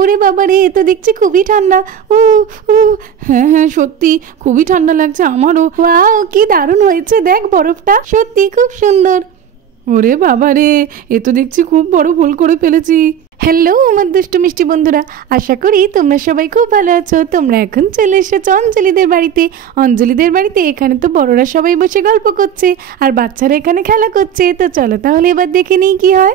ওরে বাবা রে, এ তো দেখছি খুবই ঠান্ডা। উ উ হ্যাঁ হ্যাঁ সত্যি খুবই ঠান্ডা লাগছে আমারও। ওয়াও কি দারুণ হয়েছে, দেখ বরফটা সত্যি খুব সুন্দর। ওরে বাবা রে, এ তো দেখছি খুব বড় ভুল করে ফেলেছি। হ্যালো আমার দুষ্টু মিষ্টি বন্ধুরা, আশা করি তোমরা সবাই খুব ভালো আছো। তোমরা এখন চলে এসেছো অঞ্জলিদের বাড়িতে। অঞ্জলিদের বাড়িতে এখানে তো বড়রা সবাই বসে গল্প করছে আর বাচ্চারা এখানে খেলা করছে। তো চলো তাহলে এবার দেখে নিই কি হয়।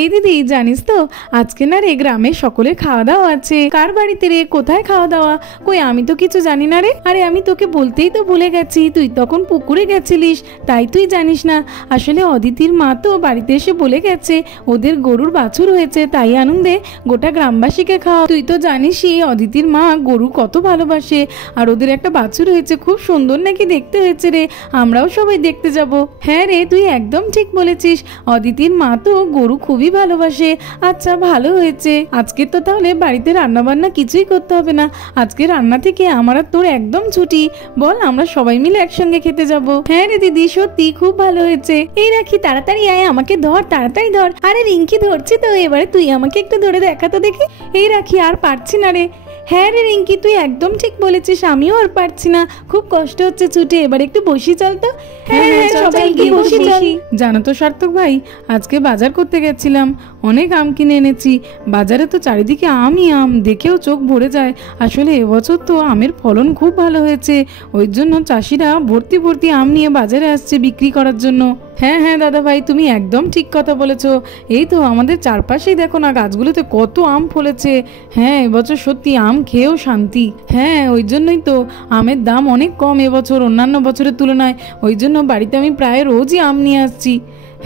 এই দিদি জানিস তো আজকে না রে গ্রামে সকলে খাওয়া দাওয়া আছে। কার বাড়িতে রে, কোথায় খাওয়া দাওয়া? কই আমি তো কিছু জানি না রে। আরে আমি তোকে বলতেই তো ভুলে গেছি, তুই তখন পুকুরে গেছিলিস তাই তুই জানিস না। আসলে অদিতির মা তো বাড়িতে এসে বলে গেছে ওদের গরুর বাছুর হয়েছে, তাই আনন্দে গোটা গ্রামবাসীকে খাওয়া। তুই তো জানিসই অদিতির মা গরু কত ভালোবাসে, আর ওদের একটা বাছুর হয়েছে, খুব সুন্দর নাকি দেখতে হয়েছে রে। আমরাও সবাই দেখতে যাব। হ্যাঁ রে তুই একদম ঠিক বলেছিস, অদিতির মা তো গরু খুবই ভালোবাসে। আচ্ছা ভালো হয়েছে। আজকে তো তাহলে বাড়িতে রান্না বান্না কিছুই করতে হবে না। আজকে রান্না থেকে আমার আর তোর একদম ছুটি। বল আমরা সবাই মিলে একসঙ্গে খেতে যাব। হ্যাঁ রে দিদি সত্যি খুব ভালো হয়েছে। এই রাখি তাড়াতাড়ি আয়, আমাকে ধর, তাড়াতাড়ি ধর। আরে রিঙ্কি ধরছি তো, এবারে তুই আমাকে একটু ধরে দেখা তো দেখি। এই রাখি আর পারছি না রে। হ্যাঁ রে রিঙ্কি তুই একদম ঠিক বলেছিস, আমিও আর পারছি না, খুব কষ্ট হচ্ছে ছুটে। এবার একটু বসি চল তো। হ্যাঁ সবাই গিয়ে বসি। জানো তো সার্থক ভাই, আজকে বাজার করতে গেছিলাম, অনেক আম কিনে এনেছি। বাজারে তো চারিদিকে আমই আম, দেখেও চোখ ভরে যায়। আসলে এবছর তো আমের ফলন খুব ভালো হয়েছে, ওই জন্য চাষিরা ভর্তি ভর্তি আম নিয়ে বাজারে আসছে বিক্রি করার জন্য। হ্যাঁ হ্যাঁ দাদা ভাই তুমি একদম ঠিক কথা বলেছো। এই তো আমাদের চারপাশেই দেখো না গাছগুলোতে কত আম ফলেছে। হ্যাঁ এবছর সত্যি আম খেয়েও শান্তি। হ্যাঁ ওই জন্যই তো আমের দাম অনেক কম এবছর অন্যান্য বছরের তুলনায়। ওই জন্য বাড়িতে আমি প্রায় রোজই আম নিয়ে আসছি।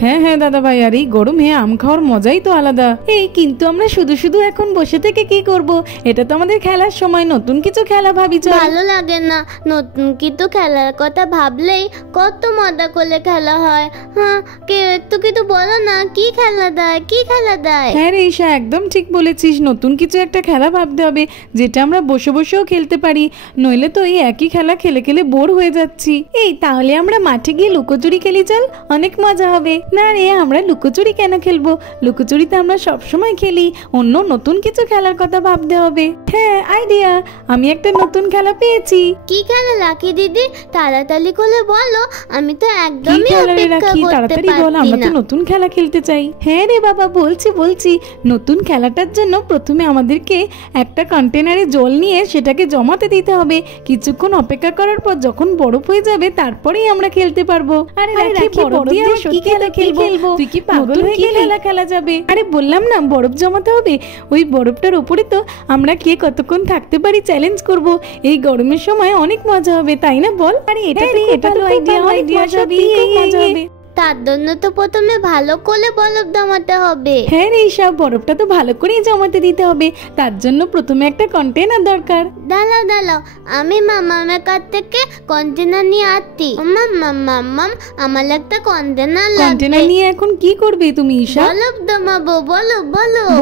হ্যাঁ হ্যাঁ দাদা ভাই, আর এই গরমে আম খাওয়ার মজাই তো আলাদা। এই কিন্তু আমরা শুধু শুধু এখন বসে থেকে কি করব? এটা তো আমাদের খেলার সময়, নতুন কিছু খেলা ভাবি। ভালো লাগে না? নতুন কিছু খেলার কথা ভাবলেই কত মজা করে খেলা হয়। হ্যাঁ কেউ একটু কিছু বলো না, কি খেলা দেয়, কি খেলা দেয়? হ্যাঁ রে ঈশা একদম ঠিক বলেছিস, নতুন কিছু একটা খেলা ভাবতে হবে যেটা আমরা বসে বসেও খেলতে পারি, নইলে তো এই একই খেলা খেলে খেলে বোর হয়ে যাচ্ছি। এই তাহলে আমরা মাঠে গিয়ে লুকোচুরি খেলি চল, অনেক মজা হবে। না রে আমরা লুকোচুরি কেন খেলবো? লুকোচুরি তো আমরা সবসময় খেলি, অন্য নতুন কিছু খেলার কথা ভাবতে হবে। হ্যাঁ আইডিয়া, আমি একটা নতুন খেলা পেয়েছি। কি খেলা লাকি দিদি? তাড়াতাড়ি করে বলো, আমি তো একদমই অপেক্ষা করতে পারছি না। আমরা তো নতুন খেলা খেলতে চাই। হ্যাঁ রে বাবা বলছি নতুন খেলাটার জন্য প্রথমে আমাদেরকে একটা কন্টেনারে জল নিয়ে সেটাকে জমাতে দিতে হবে। কিছুক্ষণ অপেক্ষা করার পর যখন বরফ হয়ে যাবে তারপরেই আমরা খেলতে পারবো। আরে রাখি বরফ দিয়ে কি খেলা খেলবো? তুই কি পাগল হয়ে গেলি? খেলা খেলা যাবে। আরে বললাম না বরফ জমাতে হবে, ওই বরফটার উপরে তো আমরা কে কতক্ষণ থাকতে পারি চ্যালেঞ্জ করব। এই গরমের সময় অনেক মজা হবে তাই না বল? আরে এটা তো আইডিয়া হবে। তার জন্য তো প্রথমে ভালো করে বরফ জমাতে হবে। হ্যাঁ রে সব বরফটা তো ভালো করেই জমাতে দিতে হবে, তার জন্য প্রথমে একটা কন্টেনার দরকার। দাঁড়াও আমি মামামের কাছ থেকে কন্টেনার নিয়ে আসছি। মাম্মাম আমার একটা কন্টেনার লাগবে। কন্টেনার নিয়ে এখন কি করবে তুমি ঈশা? বরফ জমাবো। বলো।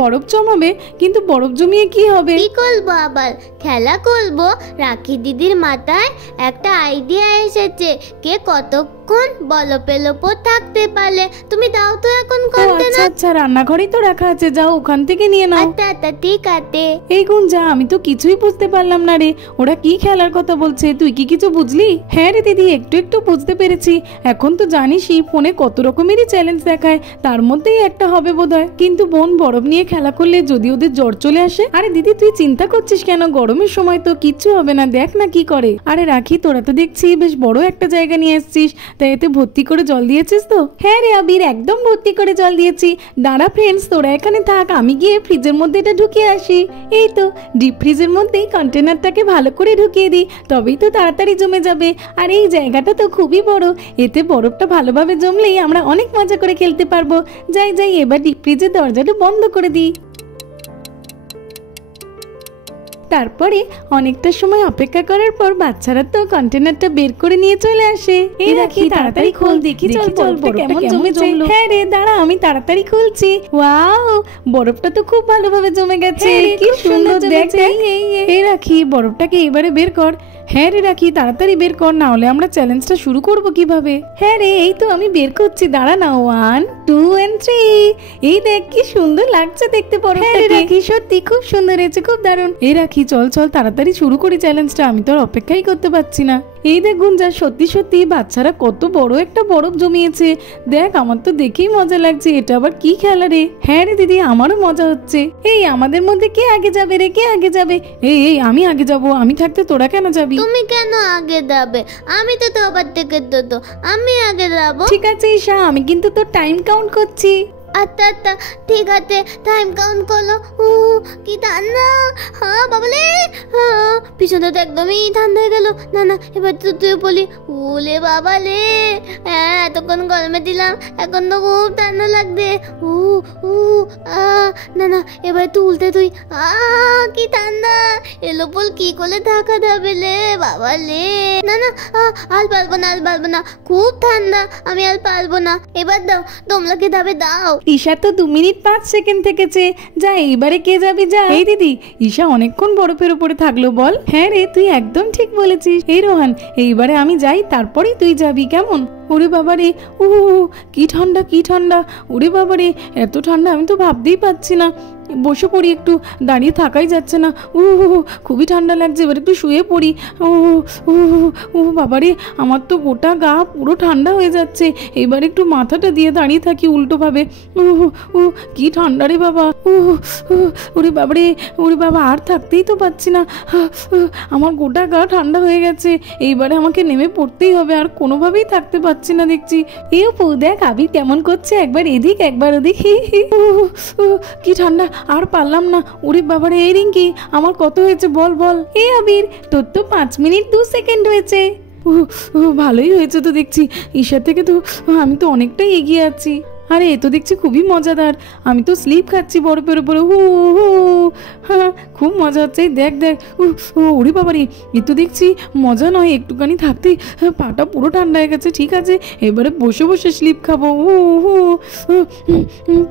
বরফ জমাবে? কিন্তু বরফ জমিয়ে কি হবে? কি করবো আবার? খেলা করবো। রাখি দিদির মাথায় একটা আইডিয়া এসেছে, কে কতক্ষণ বরফের ওপর থাকতে পারলে। তুমি দাও তো এখন কন্টেনার। আচ্ছা রান্নাঘরেই তো রাখা আছে, যাও ওখান থেকে নিয়ে নাও। আচ্ছা ঠিক আছে। এই গুণ যা, আমি তো কিছুই বুঝতে পারলাম না রে, ওরা কি খেলার কথা বলছে, তুই কি কিছু বুঝলি? হ্যাঁ রে দিদি একটু বুঝতে পেরেছি। এখন তো জানিসই ফোনে কত রকমেরই চ্যালেঞ্জ দেখায়, তার মধ্যেই একটা হবে বোধহয়। কিন্তু বোন বরফ নিয়ে খেলা করলে যদি ওদের জ্বর চলে আসে? আরে দিদি তুই চিন্তা করছিস কেন? গরমের সময় তো কিচ্ছু হবে না, দেখ না কি করে। আরে রাখি তোরা তো দেখছি বেশ বড় একটা জায়গা নিয়ে এসছিস, তাই এতে ভর্তি করে জল দিয়েছিস তো? হ্যাঁ রে আবির একদম ভর্তি করে জল দিয়েছি। দাঁড়া ফ্রেন্ডস তোরা এখানে থাক, আমি গিয়ে ফ্রিজের মধ্যে এটা ঢুকিয়ে আসি। এই তো ডিপ ফ্রিজের মধ্যেই কন্টেনারটাকে ভালো করে ঢুকিয়ে দিই, তবেই তো তাড়াতাড়ি জমে যাবে। আর এই জায়গাটা তো খুবই বড়, এতে বরফটা ভালোভাবে জমলেই আমরা অনেক মজা করে খেলতে পারবো। যাই এবার ডিপ ফ্রিজের দরজাটা বন্ধ করে দিই। তারপরে অনেকটা সময় অপেক্ষা করার পর বাচ্চারা তো কন্টেনারটা বের করে নিয়ে চলে আসে। এই রাখি তাড়াতাড়ি খোল দেখি চল বরফটা কেমন জমে জমলো। হ্যাঁ রে দাঁড়া আমি তাড়াতাড়ি খুলছি। ওয়াও বরফটা তো খুব ভালোভাবে জমে গেছে, কি সুন্দর দেখতে। এই রাখি বরফটাকে এবারে বের কর। হ্যাঁ রে রাখি, তাড়াতাড়ি বের কর, না হলে আমরা চ্যালেঞ্জটা শুরু করব কিভাবে। হ্যাঁ রে, এই তো আমি বের করছি, দাঁড়া না। 1 2 and 3। এই দেখ কি সুন্দর লাগছে দেখতে পড়ো। হ্যাঁ রে রাখি, সত্যি খুব সুন্দর হয়েছে, খুব দারুণ। এই রাখি, চল চল তাড়াতাড়ি শুরু করি চ্যালেঞ্জটা, আমি তো আর অপেক্ষাই করতে পারছি না। এই দেখ গুঞ্জা, সত্যি সত্যি বাচ্চারা কত বড় একটা বরফ জমিয়েছে। দেখ, আমার তো দেখেই মজা লাগছে। এটা আবার কি খেলা রে? হ্যাঁ রে দিদি, আমারও মজা হচ্ছে। এই আমাদের মধ্যে কে আগে যাবে রে? কে আগে যাবে? এই আমি আগে যাব। আমি থাকতে তোরা কেন যাবি? তুমি কেন আগে যাবে? আমি তো সবার থেকে তো আমি আগে যাবো। ঠিক আছে ঈশা, আমি কিন্তু তোর টাইম কাউন্ট করছি। আচ্ছা আচ্ছা ঠিক আছে, টাইম কাউন্ট করলো। কি ঠান্ডা! হ্যাঁ বাবলে, হ্যাঁ পিছনে তো একদমই ঠান্ডা হয়ে গেল। না না, এবার তো তুই বলি। ওলে বাবালে, হ্যাঁ এতক্ষণ গরমে দিলাম, এখন তো খুব ঠান্ডা লাগবে। উ উ না না, এবার তুই উল্টে তুই। কি ঠান্ডা! এলো বল কি করে থাকা যাবে লে বাবালে। না না, আর পারবো না, আর পারবো না, খুব ঠান্ডা, আমি আর পারবো না। এবার দাও, তোমরা কি যাবে? দাও। ঈশা তো 2 মিনিট 5 সেকেন্ড থেকেছে। যা, এইবারে কে যাবি? যা। এই দিদি, ঈশা অনেকক্ষণ বরফের উপরে থাকলো বল। হ্যাঁ রে, তুই একদম ঠিক বলেছিস। এই রোহান, এইবারে আমি যাই, তারপরেই তুই যাবি, কেমন? ওরে বাবারে, কি ঠান্ডা, কি ঠান্ডা! ওরে বাবারে, এত ঠান্ডা আমি তো ভাবতেই পাচ্ছি না। বসে পড়ি একটু, দাঁড়িয়ে থাকাই যাচ্ছে না। খুবই ঠান্ডা লাগছে, এবার একটু শুয়ে পড়ি। বাবারে, আমার তো গোটা গা পুরো ঠান্ডা হয়ে যাচ্ছে। এবার একটু মাথাটা দিয়ে দাঁড়িয়ে থাকি উল্টোভাবে। কি ঠান্ডা রে বাবা! ওরে বাবারে, ওরে বাবা, আর থাকতেই তো পাচ্ছি না। আমার গোটা গা ঠান্ডা হয়ে গেছে। এইবারে আমাকে নেমে পড়তেই হবে, আর কোনোভাবেই থাকতে পাচ্ছি না দেখছি। এই অপু দেখ, আবির কেমন করছে, একবার এদিক একবার ওদিক। কি ঠান্ডা, আর পারলাম না। ওরে বাবারে, এই রিঙ্কি, আমার কত হয়েছে বল বল। এই আবির, তোর তো 5 মিনিট 2 সেকেন্ড হয়েছে। ভালোই হয়েছে তো দেখছি। ঈশার থেকে তো আমি তো অনেকটাই এগিয়ে আছি। আরে এ তো দেখছি খুবই মজাদার। আমি তো স্লিপ খাচ্ছি বরফের উপরে। হ্যাঁ, খুব মজা হচ্ছে। দেখ দেখ, ওরে বাবারে, এ তো দেখছি মজা নয়, একটুখানি থাকতেই পাটা পুরো ঠান্ডা হয়ে গেছে। ঠিক আছে, এবারে বসে বসে স্লিপ খাবো।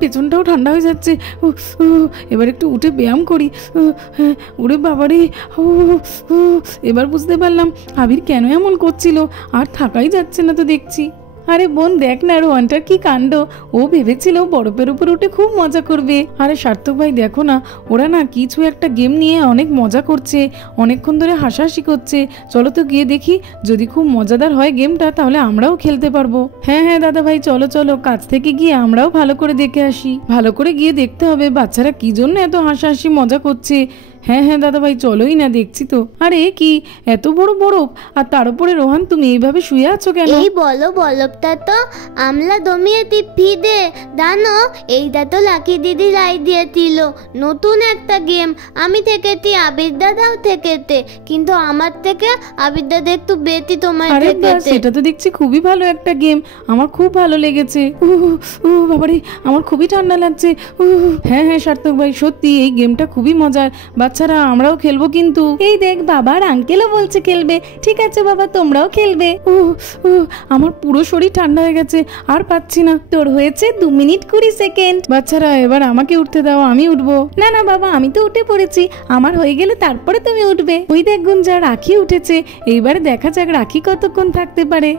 পেছনটাও ঠান্ডা হয়ে যাচ্ছে। এবার একটু উঠে ব্যায়াম করি। ওরে বাবারে, এবার বুঝতে পারলাম আবির কেন এমন করছিল। আর থাকাই যাচ্ছে না তো দেখছি। আরে বোন, দেখ না রোহানটার কি কাণ্ড। ও ভেবেছিল বরফের উপর উঠে খুব মজা করবে। আরে সার্থক ভাই, দেখো না, ওরা না কিছু একটা গেম নিয়ে অনেক মজা করছে, অনেকক্ষণ ধরে হাসাহাসি করছে। চলো তো গিয়ে দেখি, যদি খুব মজাদার হয় গেমটা তাহলে আমরাও খেলতে পারবো। হ্যাঁ হ্যাঁ দাদা ভাই, চলো চলো, কাছ থেকে গিয়ে আমরাও ভালো করে দেখে আসি। ভালো করে গিয়ে দেখতে হবে বাচ্চারা কি জন্য এত হাসাহাসি মজা করছে। হ্যাঁ হ্যাঁ দাদা ভাই, চলোই না, দেখছি তো। আরে কি এত বড় বরফ, আর তার উপরে রোহান তুমি এইভাবে শুয়ে আছো কেন? এই বলো, বরফটা তো আমলা দমিয়ে টিপি দে। জানো, এইটা তো লাকি দিদির আইডিয়া ছিল, নতুন একটা গেম। আমি থেকেছি, আবির দাদাও থেকেছে, কিন্তু আমার থেকে আবির দাদা একটু বেশি তোমার থেকেছে। সেটা তো দেখছি খুবই ভালো একটা গেম, আমার খুব ভালো লেগেছে। বাবারে, আমার খুবই ঠান্ডা লাগছে। হ্যাঁ হ্যাঁ সার্থক ভাই, সত্যি এই গেমটা খুবই মজার। বাচ্চারা আমরাও খেলবো কিন্তু। এই দেখ, বাবা আর আঙ্কেলও বলছে খেলবে। ঠিক আছে বাবা, তোমরাও খেলবে। আমার পুরো শরীর ঠান্ডা হয়ে গেছে, আর পাচ্ছি না। তোর হয়েছে 2 মিনিট 20 সেকেন্ড। বাচ্চারা, এবার আমাকে উঠতে দাও, আমি উঠবো। না না বাবা, আমি তো উঠে পড়েছি, আমার হয়ে গেলে তারপরে তুমি উঠবে। ওই দেখ গুঞ্জা, রাখি উঠেছে। এইবারে দেখা যাক রাখি কতক্ষণ থাকতে পারে।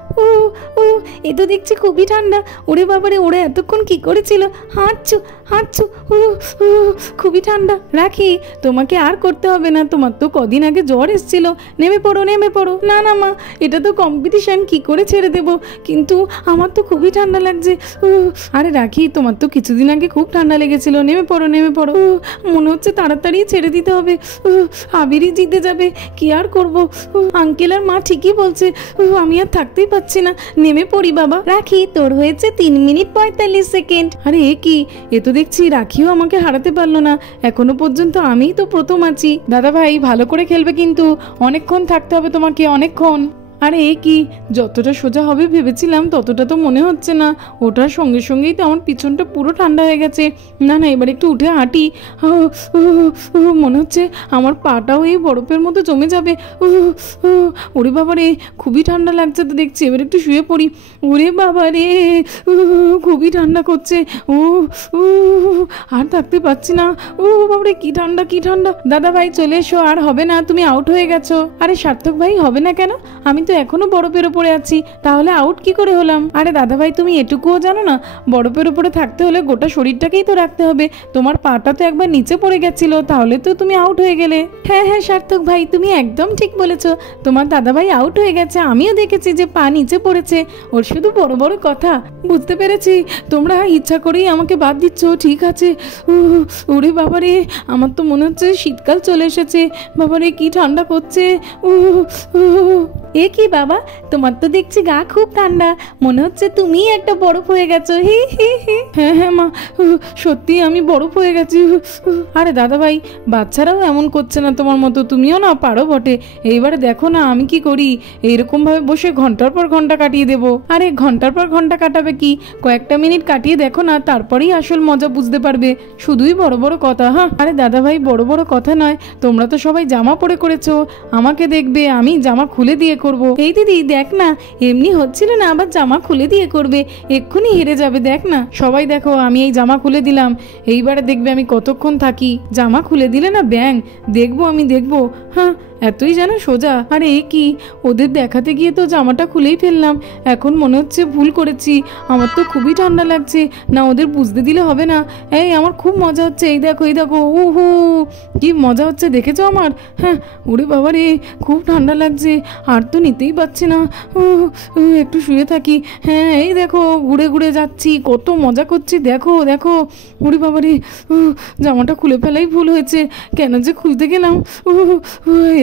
এ তো দেখছি খুবই ঠান্ডা। ওরে বাবারে, ওরা এতক্ষণ কি করেছিল? হাঁটছু হাঁটছু, খুবই ঠান্ডা। রাখি, তোমাকে আর করতে হবে না, তোমার তো কদিন আগে জ্বর এসেছিল। নেমে পড়ো, নেমে পড়ো। না না মা, এটা তো কম্পিটিশন, কি করে ছেড়ে দেবো? কিন্তু আমার তো খুবই ঠান্ডা লাগছে। আরে রাখি, তোমার তো কিছুদিন আগে খুব ঠান্ডা লেগেছিল। নেমে পড়ো, নেমে পড়ো। মনে হচ্ছে তাড়াতাড়ি ছেড়ে দিতে হবে। আবিরই জিতে যাবে, কি আর করবো। আঙ্কেল আর মা ঠিকই বলছে, আমি আর থাকতেই পাচ্ছি না। নেমে পড়ি বাবা। রাখি, তোর হয়েছে 3 মিনিট 45 সেকেন্ড। আরে এ কি, এ তো দেখছি রাখিও আমাকে হারাতে পারলো না। এখনো পর্যন্ত আমিই তো প্রথম আছি। দাদা ভাই, ভালো করে খেলবে কিন্তু, অনেকক্ষণ থাকতে হবে তোমাকে, অনেকক্ষণ। আরে এ কি, যতটা সোজা হবে ভেবেছিলাম ততটা তো মনে হচ্ছে না। ওটার সঙ্গে সঙ্গেই তো আমার পিছনটা পুরো ঠান্ডা হয়ে গেছে। না না, এবার একটু উঠে হাঁটি। মনে হচ্ছে আমার পাটাও এই বরফের মতো জমে যাবে। ওরে বাবা রে, খুবই ঠান্ডা লাগছে তো দেখছি। এবার একটু শুয়ে পড়ি। ওরে বাবা রে, খুবই ঠান্ডা করছে। আর থাকতে পারছি না। বাবা রে, কি ঠান্ডা কি ঠান্ডা। দাদা ভাই চলে এসো, আর হবে না, তুমি আউট হয়ে গেছো। আরে সার্থক ভাই, হবে না কেন? আমি তো এখনো বরফের উপরে আছি, তাহলে আউট কি করে হলাম? আরে দাদা ভাই, তুমি এটুকুও জানো না? বরফের উপরে থাকতে হলে গোটা শরীরটাকেই তো রাখতে হবে। তোমার পাটা তো একবার নিচে পড়ে গেছিল, তাহলে তো তুমি আউট হয়ে গেলে। হ্যাঁ হ্যাঁ সার্থক ভাই, তুমি একদম ঠিক বলেছো। তোমার দাদা ভাই আউট হয়ে গেছে, আমিও দেখেছি যে পা নিচে পড়েছে। ওর শুধু বড় বড় কথা। বুঝতে পেরেছি, তোমরা ইচ্ছা করেই আমাকে বাদ দিচ্ছ। ঠিক আছে। ওরে বাবারে, আমার তো মনে হচ্ছে শীতকাল চলে এসেছে। বাবারে, কি ঠান্ডা করছে। এ কি বাবা, তোমার তো দেখছি গা খুব ঠান্ডা, মনে হচ্ছে তুমি একটা বরফ হয়ে গেছো। হি হি হি। হ্যাঁ হ্যাঁ মা, সত্যি আমি বরফ হয়ে গেছি। আরে দাদা ভাই, বাচ্চারাও এমন করছে না তোমার মতো, তুমিও না পারো বটে। এইবারে দেখো না আমি কি করি। এইরকম ভাবে বসে ঘন্টার পর ঘন্টা কাটিয়ে দেবো। আরে ঘন্টার পর ঘন্টা কাটাবে কি, কয়েকটা মিনিট কাটিয়ে দেখো না, তারপরেই আসল মজা বুঝতে পারবে। শুধুই বড় বড় কথা। হ্যাঁ, আরে দাদা ভাই, বড় বড় কথা নয়। তোমরা তো সবাই জামা পরে করেছো, আমাকে দেখবে, আমি জামা খুলে দিয়ে করব। এই দিদি দেখ না, এমনি হচ্ছিল না, আবার জামা খুলে দিয়ে করবে, এক্ষুনি হেরে যাবে। দেখ না সবাই, দেখো আমি এই জামা খুলে দিলাম। এইবারে দেখবে আমি কতক্ষণ থাকি। জামা খুলে দিলে না ব্যাং, দেখবো আমি, দেখবো। হ্যাঁ, এতই যেন সোজা। আরে এ কি, ওদের দেখাতে গিয়ে তো জামাটা খুলেই ফেললাম। এখন মনে হচ্ছে ভুল করেছি। আমার তো খুবই ঠান্ডা লাগছে। না, ওদের বুঝতে দিলে হবে না। এই আমার খুব মজা হচ্ছে। এই দেখো এই দেখো, ওহো কি মজা হচ্ছে, দেখেছো আমার? হ্যাঁ, ওরে বাবা রে, খুব ঠান্ডা লাগছে, আর তো নিতেই পারছি না। একটু শুয়ে থাকি। হ্যাঁ, এই দেখো ঘুরে ঘুরে যাচ্ছি, কত মজা করছি। দেখো দেখো, ওরে বাবা রে, জামাটা খুলে ফেলাই ভুল হয়েছে। কেন যে খুলতে গেলাম।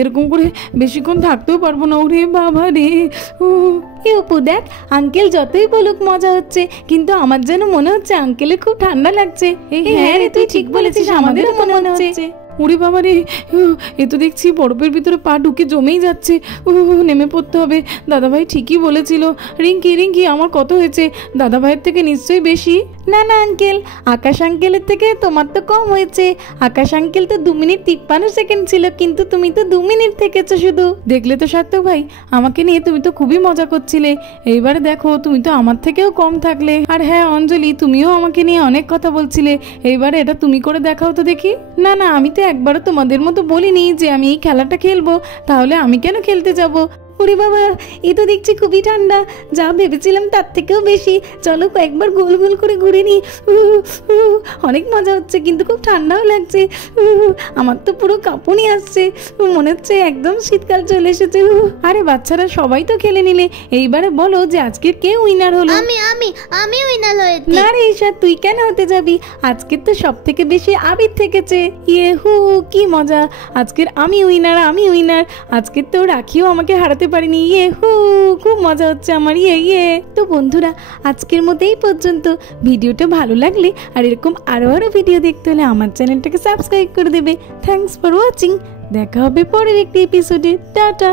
এরকম করে বেশিক্ষণ থাকতেও পারবো না। ওরে বাবা রে। এ অপু দেখ, আঙ্কেল যতই বলুক মজা হচ্ছে, কিন্তু আমার যেন মনে হচ্ছে আঙ্কেলের খুব ঠান্ডা লাগছে। হ্যাঁ রে, তুই ঠিক বলেছিস, আমাদেরও মনে হচ্ছে। ওরে বাবা রে, এ তো দেখছি বরফের ভিতরে পা ঢুকে জমেই যাচ্ছে। নেমে পড়তে হবে। দাদাভাই ঠিকই বলেছিল। রিঙ্কি রিঙ্কি, আমার কত হয়েছে? দাদাভাইয়ের থেকে নিশ্চয়ই বেশি। না না আঙ্কেল, আকাশ আঙ্কেলের থেকে তোমার তো কম হয়েছে। আকাশ আঙ্কেল তো 2 মিনিট 53 সেকেন্ড ছিল, কিন্তু তুমি তো 2 মিনিট থেকেছো শুধু। দেখলে তো সার্থক ভাই, আমাকে নিয়ে তুমি তো খুবই মজা করছিলে। এইবারে দেখো, তুমি তো আমার থেকেও কম থাকলে। আর হ্যাঁ অঞ্জলি, তুমিও আমাকে নিয়ে অনেক কথা বলছিলে। এইবারে এটা তুমি করে দেখাও তো দেখি। না না, আমি তো একবারও তোমাদের মতো বলিনি যে আমি এই খেলাটা খেলবো, তাহলে আমি কেন খেলতে যাব? ওরে বাবা, এ তো দেখছি খুবই ঠান্ডা, যা ভেবেছিলাম তার থেকেও বেশি। চলো কয়েকবার গোল গোল করে ঘুরে নি। অনেক মজা হচ্ছে, কিন্তু খুব ঠান্ডাও লাগছে। আমার তো পুরো কাঁপুনি আসছে, মনে হচ্ছে একদম শীতকাল চলে এসেছে। আরে বাচ্চারা সবাই তো খেলে নিলে, এইবারে বলো যে আজকের কে উইনার হলো? আমি আমি আমি উইনার হয়েছি। না রে ঈশা, তুই কেন হতে যাবি? আজকের তো সব থেকে বেশি আবির থেকেছে। ইয়ে হু, কি মজা। আজকের আমি উইনার, আমি উইনার। আজকের তো রাখিও আমাকে হারাতে পারিনি। ইয়ে হু, খুব মজা হচ্ছে আমার। ইয়ে। তো বন্ধুরা, আজকের মতো এই পর্যন্ত। ভিডিওটা ভালো লাগলে আর এরকম আরো ভিডিও দেখতে হলে আমার চ্যানেলটাকে সাবস্ক্রাইব করে দেবে। Thanks for watching. দেখা হবে পরের একটি এপিসোডে। টাটা।